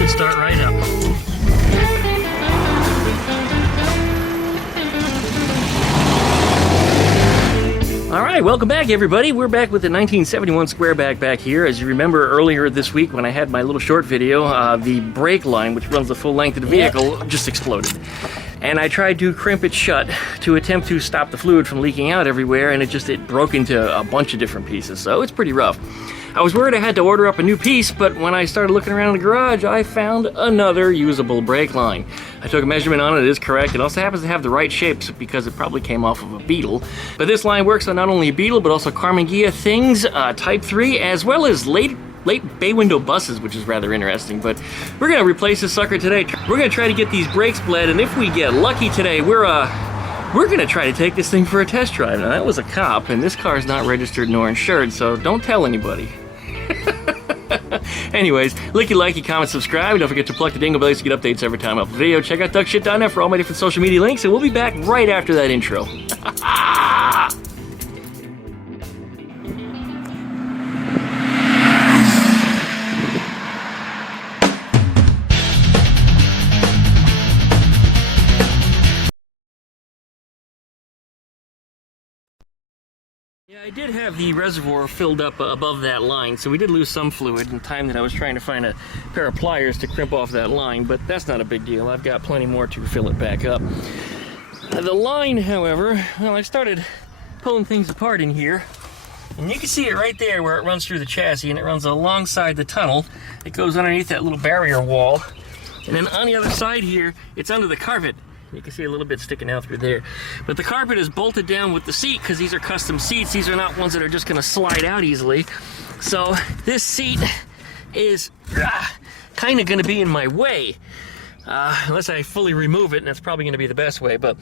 should start right up. Alright, welcome back everybody. We're back with the 1971 Squareback back here. As you remember earlier this week when I had my little short video, the brake line, which runs the full length of the vehicle, just exploded. And I tried to crimp it shut to attempt to stop the fluid from leaking out everywhere, and it broke into a bunch of different pieces, so it's pretty rough. I was worried I had to order up a new piece, but when I started looking around the garage, I found another usable brake line. I took a measurement on it, it is correct. It also happens to have the right shapes because it probably came off of a Beetle. But this line works on not only a Beetle, but also Carmangia things, Type-3, as well as late bay window buses, which is rather interesting. But we're gonna replace this sucker today. We're gonna try to get these brakes bled, and if we get lucky today, we're gonna try to take this thing for a test drive. Now that was a cop, and this car is not registered nor insured, so don't tell anybody. Anyways, likey, comment, subscribe. Don't forget to plug the dingle bells to get updates every time I upload a video. Check out duckshit.net for all my different social media links, and we'll be back right after that intro. Yeah, I did have the reservoir filled up above that line, so we did lose some fluid in the time that I was trying to find a pair of pliers to crimp off that line, but that's not a big deal. I've got plenty more to fill it back up. The line, however, well, I started pulling things apart in here, and you can see it right there where it runs through the chassis, and it runs alongside the tunnel. It goes underneath that little barrier wall, and then on the other side here, it's under the carpet. You can see a little bit sticking out through there. But the carpet is bolted down with the seat because these are custom seats. These are not ones that are just going to slide out easily. So this seat is kind of going to be in my way. Unless I fully remove it, and that's probably going to be the best way. But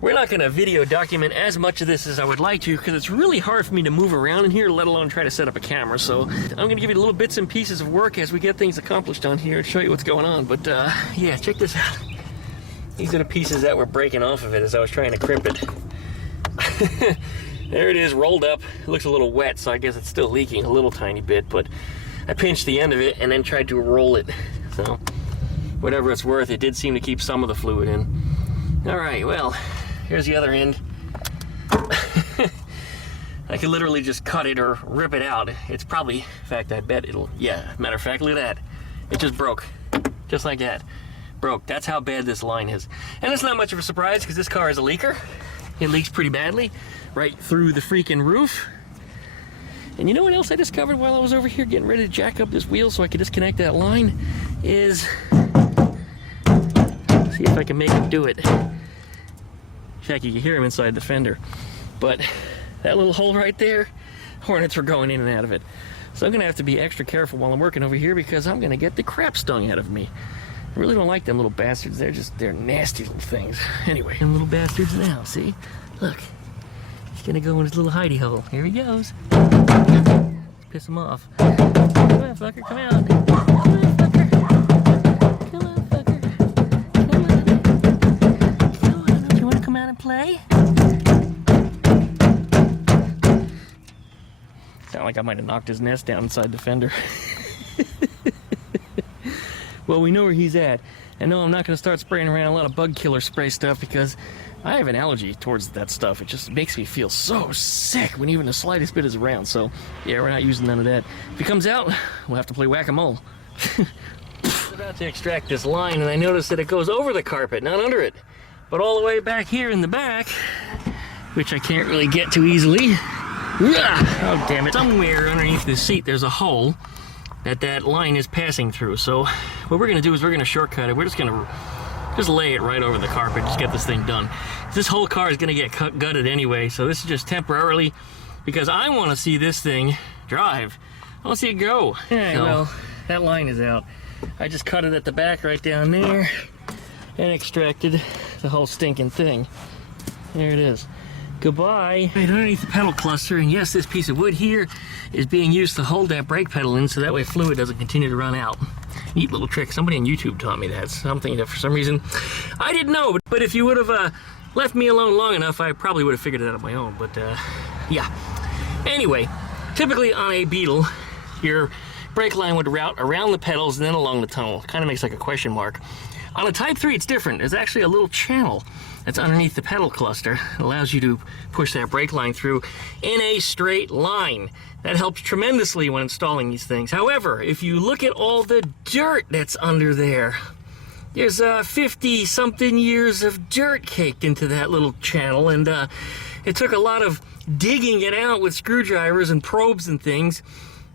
we're not going to video document as much of this as I would like to because it's really hard for me to move around in here, let alone try to set up a camera. So I'm going to give you little bits and pieces of work as we get things accomplished on here and show you what's going on. But yeah, check this out. These are the pieces that were breaking off of it as I was trying to crimp it. There it is, rolled up. It looks a little wet, so I guess it's still leaking a little tiny bit, but I pinched the end of it and then tried to roll it. So, whatever it's worth, it did seem to keep some of the fluid in. All right, well, here's the other end. I could literally just cut it or rip it out. It's probably, in fact, I bet it'll, yeah, matter of fact, look at that. It just broke, just like that. Broke. That's how bad this line is. And it's not much of a surprise because this car is a leaker. It leaks pretty badly right through the freaking roof. And you know what else I discovered while I was over here getting ready to jack up this wheel so I could disconnect that line is, see if I can make it do it. In fact, you can hear him inside the fender. But that little hole right there, hornets were going in and out of it. So I'm gonna have to be extra careful while I'm working over here because I'm gonna get the crap stung out of me. I really don't like them little bastards. They're nasty little things. Anyway, them little bastards now, see? Look. He's gonna go in his little hidey hole. Here he goes. Let's piss him off. Come on, fucker, come out. Come on, fucker. Come on, fucker. Come on. Come on. Do you wanna come out and play? Sound like I might have knocked his nest down inside the fender. Well, we know where he's at. And no, I'm not going to start spraying around a lot of bug killer spray stuff because I have an allergy towards that stuff. It just makes me feel so sick when even the slightest bit is around. So, yeah, we're not using none of that. If he comes out, we'll have to play whack-a-mole. I'm about to extract this line, and I noticed that it goes over the carpet, not under it. But all the way back here in the back, which I can't really get to easily. Oh, damn it. Somewhere underneath the seat, there's a hole that line is passing through. So what we're gonna do is we're gonna shortcut it. We're just gonna lay it right over the carpet, just get this thing done. This whole car is gonna get gutted anyway, so this is just temporarily because I want to see this thing drive. I want to see it go. Yeah, so, well, that line is out. I just cut it at the back right down there and extracted the whole stinking thing. There it is. Goodbye. Right underneath the pedal cluster, and yes, this piece of wood here is being used to hold that brake pedal in so that way fluid doesn't continue to run out. Neat little trick. Somebody on YouTube taught me that. Something that for some reason I didn't know, but if you would have left me alone long enough, I probably would have figured it out on my own. But yeah. Anyway, typically on a Beetle, your brake line would route around the pedals and then along the tunnel. Kind of makes like a question mark. On a Type-3, it's different. There's actually a little channel that's underneath the pedal cluster. It allows you to push that brake line through in a straight line. That helps tremendously when installing these things. However, if you look at all the dirt that's under there, there's 50-something years of dirt caked into that little channel, and it took a lot of digging it out with screwdrivers and probes and things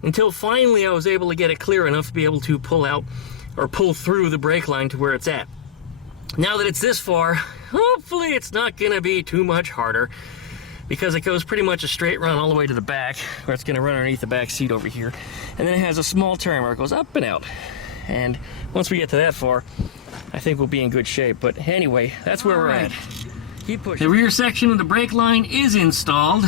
until finally I was able to get it clear enough to be able to pull out or pull through the brake line to where it's at. Now that it's this far, hopefully it's not going to be too much harder, because it goes pretty much a straight run all the way to the back, where it's going to run underneath the back seat over here. And then it has a small turn where it goes up and out. And once we get to that far, I think we'll be in good shape. But anyway, that's where we're at. Keep pushing. The rear section of the brake line is installed.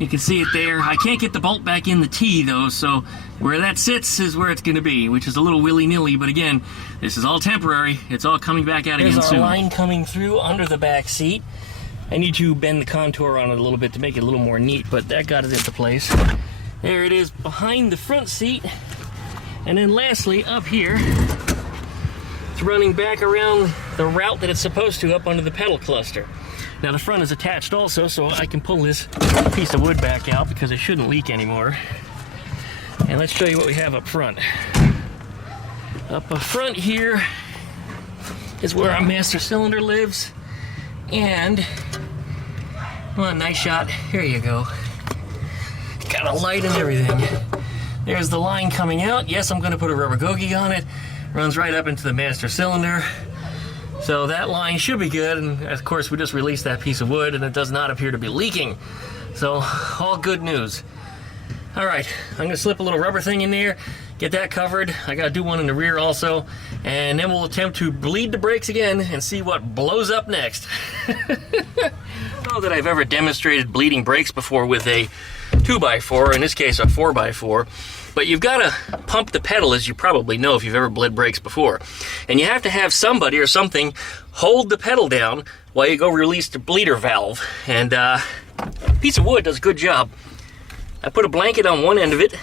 You can see it there. I can't get the bolt back in the T though, so where that sits is where it's going to be, which is a little willy-nilly, but again, this is all temporary. It's all coming back out again soon. There's our line coming through under the back seat. I need to bend the contour on it a little bit to make it a little more neat, but that got it into place. There it is behind the front seat. And then lastly, up here, it's running back around the route that it's supposed to up under the pedal cluster. Now the front is attached also, so I can pull this piece of wood back out because it shouldn't leak anymore. And let's show you what we have up front. Up front here is where our master cylinder lives. And, well, nice shot. Here you go. Got a light and everything. There's the line coming out. Yes, I'm going to put a rubber gogie on it. Runs right up into the master cylinder. So that line should be good. And of course, we just released that piece of wood and it does not appear to be leaking. So, all good news. All right, I'm going to slip a little rubber thing in there, get that covered. I got to do one in the rear also. And then we'll attempt to bleed the brakes again and see what blows up next. I don't know that I've ever demonstrated bleeding brakes before with a 2x4, in this case a 4x4. But you've got to pump the pedal, as you probably know if you've ever bled brakes before. And you have to have somebody or something hold the pedal down while you go release the bleeder valve. And a piece of wood does a good job. I put a blanket on one end of it,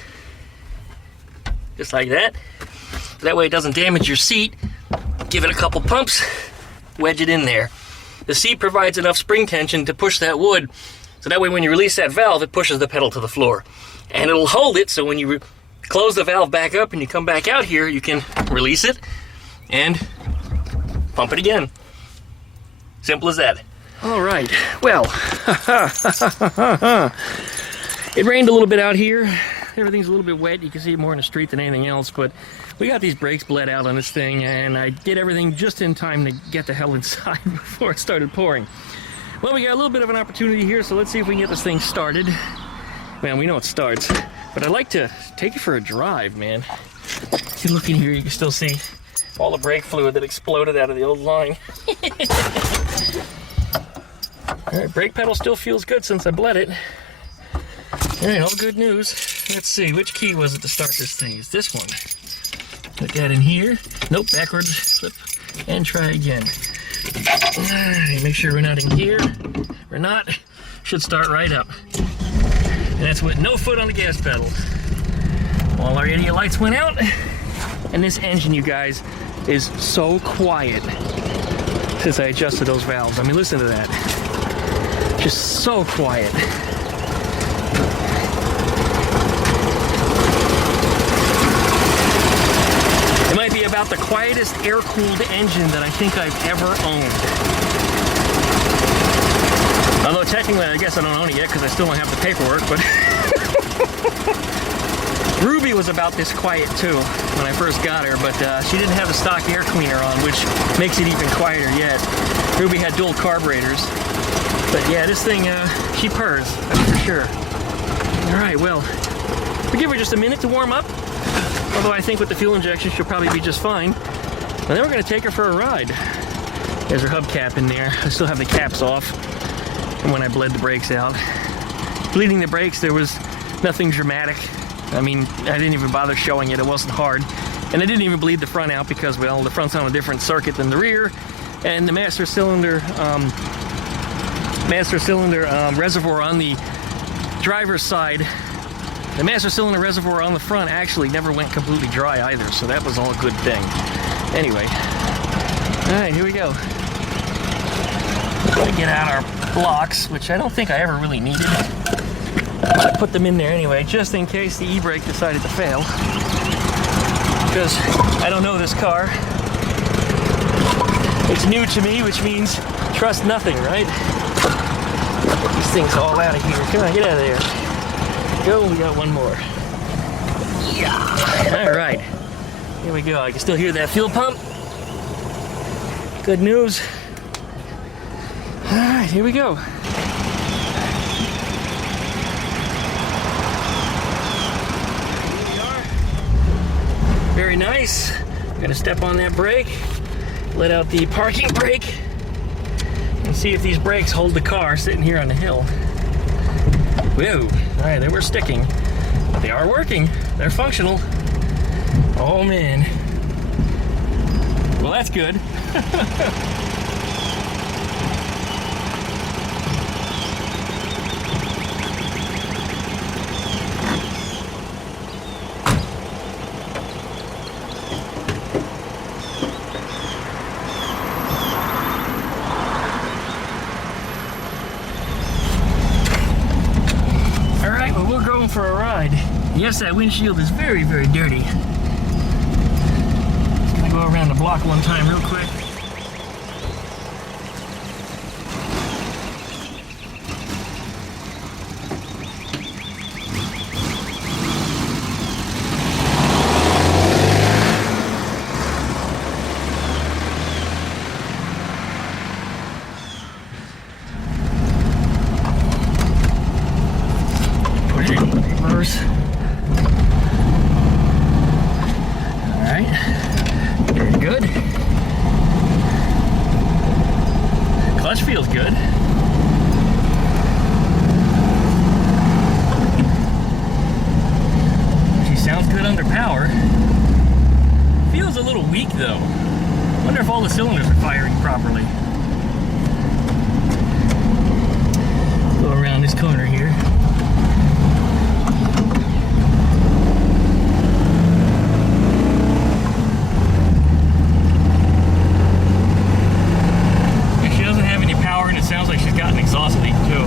just like that. That way it doesn't damage your seat. Give it a couple pumps, wedge it in there. The seat provides enough spring tension to push that wood, so that way when you release that valve, it pushes the pedal to the floor. And it'll hold it, so when you close the valve back up and you come back out here, you can release it and pump it again. Simple as that. All right, well, it rained a little bit out here. Everything's a little bit wet. You can see it more in the street than anything else, but we got these brakes bled out on this thing, and I did everything just in time to get the hell inside before it started pouring. Well, we got a little bit of an opportunity here, so let's see if we can get this thing started. Man, we know it starts, but I'd like to take it for a drive, man. If you look in here, you can still see all the brake fluid that exploded out of the old line. All right, brake pedal still feels good since I bled it. All right, all good news. Let's see, which key was it to start this thing? It's this one. Put that in here. Nope, backwards, flip, and try again. All right, make sure we're not in gear. We're not. Should start right up. And that's with no foot on the gas pedal. All our idiot lights went out. And this engine, you guys, is so quiet since I adjusted those valves. I mean, listen to that. Just so quiet. It might be about the quietest air-cooled engine that I think I've ever owned. Although technically, I guess I don't own it yet because I still don't have the paperwork, but Ruby was about this quiet too when I first got her, but she didn't have the stock air cleaner on, which makes it even quieter yet. Ruby had dual carburetors, but yeah, this thing, she purrs, that's for sure. All right, well, we'll give her just a minute to warm up, although I think with the fuel injection, she'll probably be just fine. And then we're gonna take her for a ride. There's her hubcap in there. I still have the caps off from when I bled the brakes out. Bleeding the brakes, there was nothing dramatic. I mean, I didn't even bother showing it. It wasn't hard. And I didn't even bleed the front out because, well, the front's on a different circuit than the rear. And the master cylinder reservoir on the driver's side The master cylinder reservoir on the front actually never went completely dry either, so that was all a good thing. Anyway, all right, here we go. Gotta get out our blocks, which I don't think I ever really needed. I put them in there anyway, just in case the e-brake decided to fail. Because I don't know this car. It's new to me, which means trust nothing, right? Get these things all out of here. Come on, get out of there. Go, we got one more. Yeah. All right. Here we go. I can still hear that fuel pump. Good news. All right, here we go. Here we are. Very nice. I'm gonna step on that brake, let out the parking brake, and see if these brakes hold the car sitting here on the hill. Whoa. All right, they were sticking, but they are working. They're functional. Oh man. Well, that's good. For a ride. Yes, that windshield is very, very dirty. Just gonna go around the block one time real quick. Feels good. She sounds good under power. Feels a little weak though. Wonder if all the cylinders are firing properly. Go around this corner here. Sounds like she's got an exhaust leak too.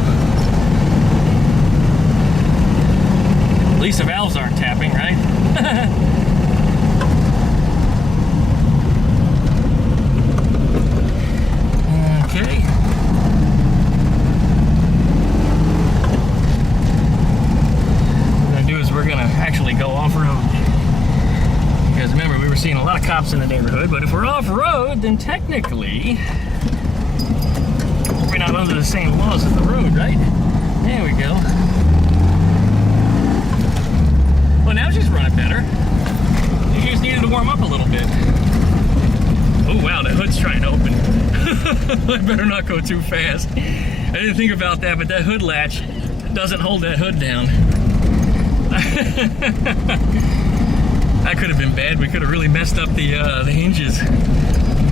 At least the valves aren't tapping, right? Okay. What we're gonna do is we're gonna actually go off-road. Because remember, we were seeing a lot of cops in the neighborhood, but if we're off-road, then technically we're not under the same laws as the road, right? There we go. Well, now she's running better. She just needed to warm up a little bit. Oh wow, the hood's trying to open. I better not go too fast. I didn't think about that, but that hood latch doesn't hold that hood down. That could have been bad. We could have really messed up the hinges.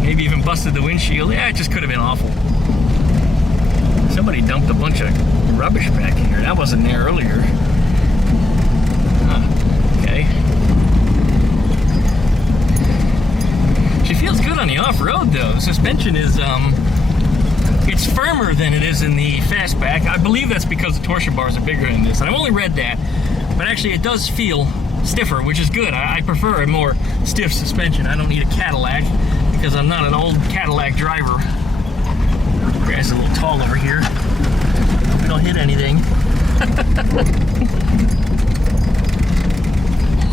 Maybe even busted the windshield. Yeah, it just could have been awful. Somebody dumped a bunch of rubbish back here. That wasn't there earlier. Huh. Okay. She feels good on the off-road though. Suspension is, it's firmer than it is in the fastback. I believe that's because the torsion bars are bigger than this. And I've only read that, but actually it does feel stiffer, which is good. I prefer a more stiff suspension. I don't need a Cadillac because I'm not an old Cadillac driver. Grass is a little tall over here. We don't hit anything.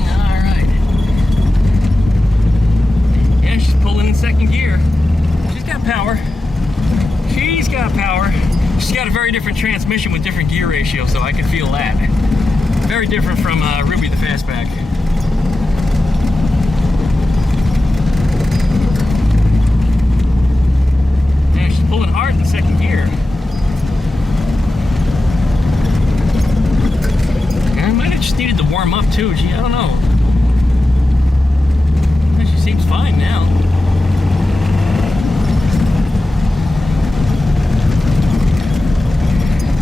Alright. Yeah, she's pulling in second gear. She's got power. She's got power. She's got a very different transmission with different gear ratios, so I can feel that. Very different from Ruby the Fastback. Pulling hard in second gear. I might have just needed to warm up too. Gee, I don't know. She seems fine now.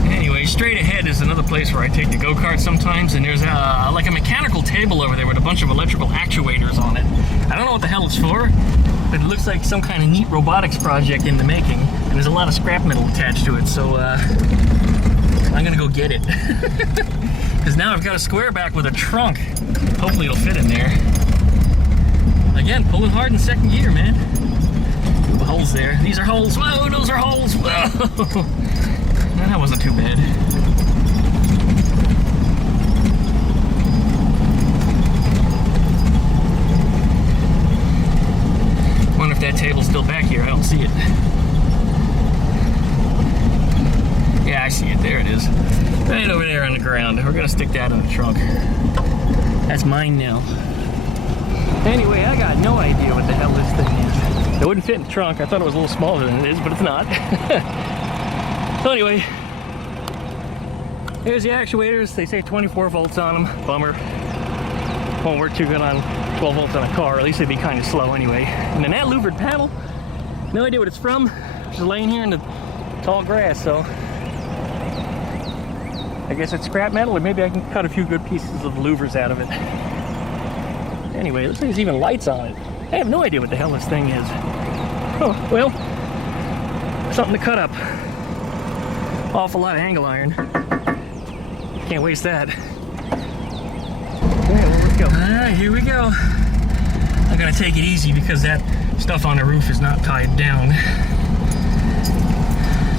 Anyway, straight ahead is another place where I take the go-kart sometimes, and there's like a mechanical table over there with a bunch of electrical actuators on it. I don't know what the hell it's for, but it looks like some kind of neat robotics project in the making, and there's a lot of scrap metal attached to it, so I'm gonna go get it. Because now I've got a Squareback with a trunk. Hopefully it'll fit in there. Again, pulling hard in second gear, man. The holes there. These are holes. Whoa, those are holes. Whoa. That wasn't too bad. Wonder if that table's still back here. I don't see it. Yeah, I see it. There it is. Right over there on the ground. We're gonna stick that in the trunk. That's mine now. Anyway, I got no idea what the hell this thing is. It wouldn't fit in the trunk. I thought it was a little smaller than it is, but it's not. So anyway, here's the actuators. They say 24 volts on them. Bummer. Won't work too good on 12 volts on a car. At least it'd be kind of slow anyway. And then that louvered panel, no idea what it's from. Just laying here in the tall grass, so I guess it's scrap metal, or maybe I can cut a few good pieces of louvers out of it. Anyway, it looks like there's even lights on it. I have no idea what the hell this thing is. Oh, well, something to cut up. Awful lot of angle iron. Can't waste that. Okay, well, let's go. Alright, here we go. I'm gonna take it easy because that stuff on the roof is not tied down.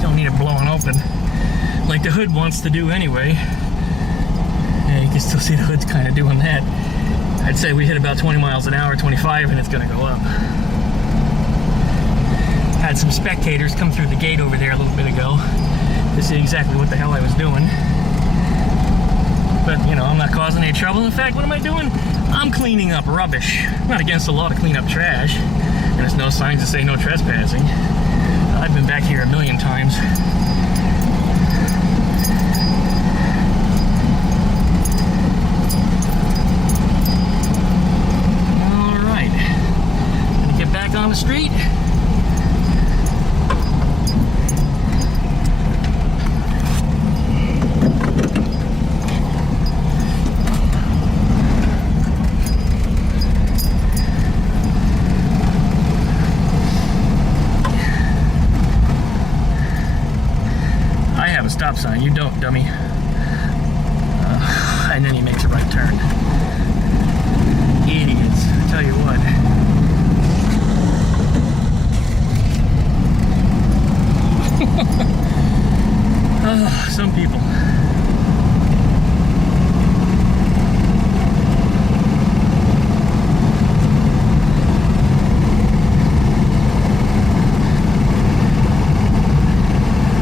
Don't need it blowing open like the hood wants to do anyway. Yeah, you can still see the hood's kind of doing that. I'd say we hit about 20 miles an hour, 25, and it's gonna go up. Had some spectators come through the gate over there a little bit ago to see exactly what the hell I was doing. But, you know, I'm not causing any trouble. In fact, what am I doing? I'm cleaning up rubbish. I'm not against the law to clean up trash. And there's no signs that say no trespassing. I've been back here a million times. On the street. I have a stop sign. You don't, dummy. And then he makes a right turn. Idiots. I tell you what. Some people.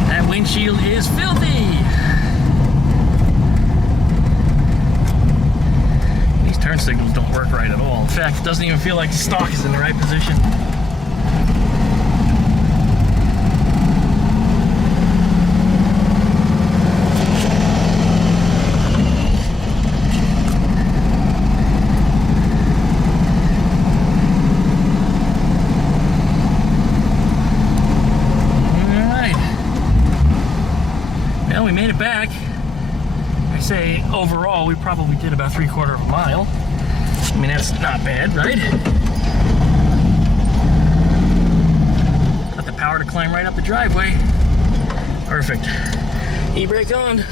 That windshield is filthy. These turn signals don't work right at all. In fact, it doesn't even feel like the stock is in the right position. We made it back. I say overall we probably did about 3/4 of a mile. I mean, that's not bad, right? Got the power to climb right up the driveway. Perfect. E-brake on.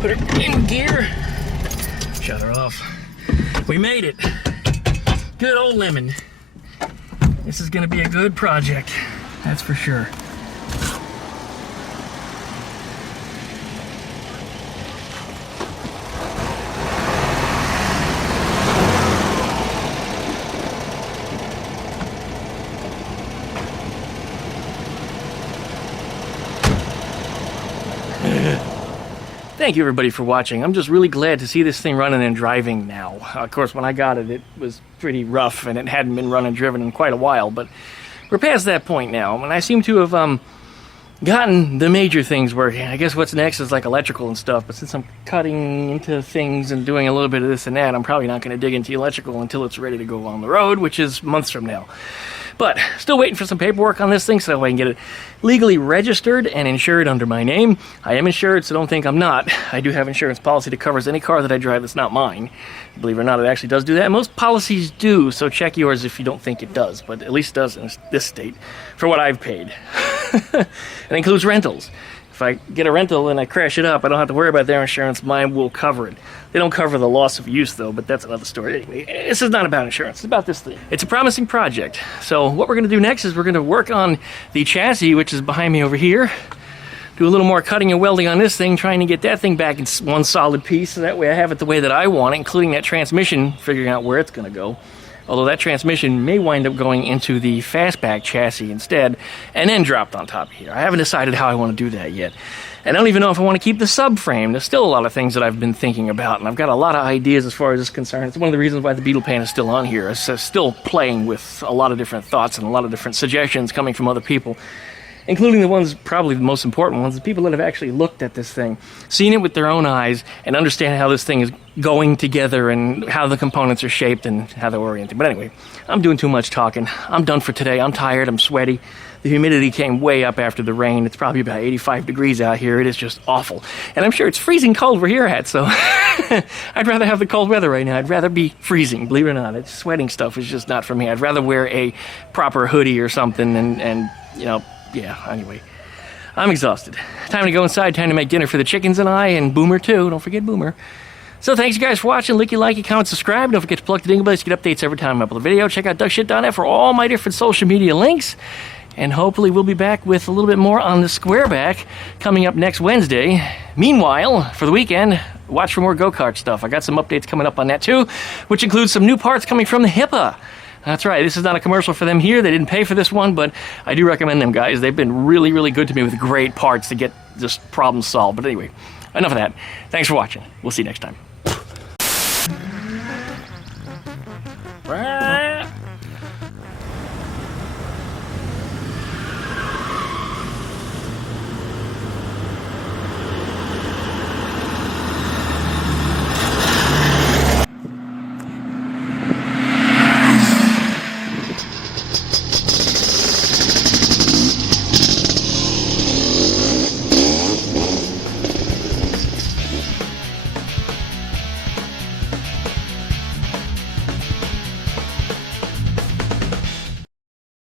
Put it in gear. Shut her off. We made it. Good old lemon. This is gonna be a good project. That's for sure. Thank you everybody for watching. I'm just really glad to see this thing running and driving now. Of course, when I got it, it was pretty rough and it hadn't been run and driven in quite a while, but we're past that point now. And I seem to have gotten the major things working. I guess what's next is like electrical and stuff, but since I'm cutting into things and doing a little bit of this and that, I'm probably not going to dig into electrical until it's ready to go on the road, which is months from now. But still waiting for some paperwork on this thing so I can get it legally registered and insured under my name. I am insured, so don't think I'm not. I do have insurance policy that covers any car that I drive that's not mine. Believe it or not, it actually does do that. Most policies do, so check yours if you don't think it does, but at least it does in this state for what I've paid. It includes rentals. If I get a rental and I crash it up, I don't have to worry about their insurance. Mine will cover it. They don't cover the loss of use, though, but that's another story. Anyway, this is not about insurance. It's about this thing. It's a promising project. So what we're going to do next is we're going to work on the chassis, which is behind me over here. Do a little more cutting and welding on this thing, trying to get that thing back in one solid piece, so that way I have it the way that I want it, including that transmission, figuring out where it's going to go. Although that transmission may wind up going into the fastback chassis instead, and then dropped on top of here. I haven't decided how I want to do that yet. And I don't even know if I want to keep the subframe. There's still a lot of things that I've been thinking about, and I've got a lot of ideas as far as this is concerned. It's one of the reasons why the Beetle Pan is still on here. It's still playing with a lot of different thoughts and a lot of different suggestions coming from other people, including the ones, probably the most important ones, the people that have actually looked at this thing, seen it with their own eyes, and understand how this thing is going together and how the components are shaped and how they're oriented. But anyway, I'm doing too much talking. I'm done for today. I'm tired. I'm sweaty. The humidity came way up after the rain. It's probably about 85 degrees out here. It is just awful. And I'm sure it's freezing cold where you're at, so I'd rather have the cold weather right now. I'd rather be freezing, believe it or not. It's sweating stuff is just not for me. I'd rather wear a proper hoodie or something and you know, yeah, anyway. I'm exhausted. Time to go inside, time to make dinner for the chickens and I, and Boomer too. Don't forget Boomer. So thanks you guys for watching. Like, comment, subscribe. Don't forget to plug the dingle bells to get updates every time I upload a video. Check out duckshit.net for all my different social media links. And hopefully we'll be back with a little bit more on the Squareback coming up next Wednesday. Meanwhile, for the weekend, watch for more go-kart stuff. I got some updates coming up on that too, which includes some new parts coming from the HIPAA. That's right, this is not a commercial for them here. They didn't pay for this one, but I do recommend them, guys. They've been really, really good to me with great parts to get this problem solved. But anyway, enough of that. Thanks for watching. We'll see you next time.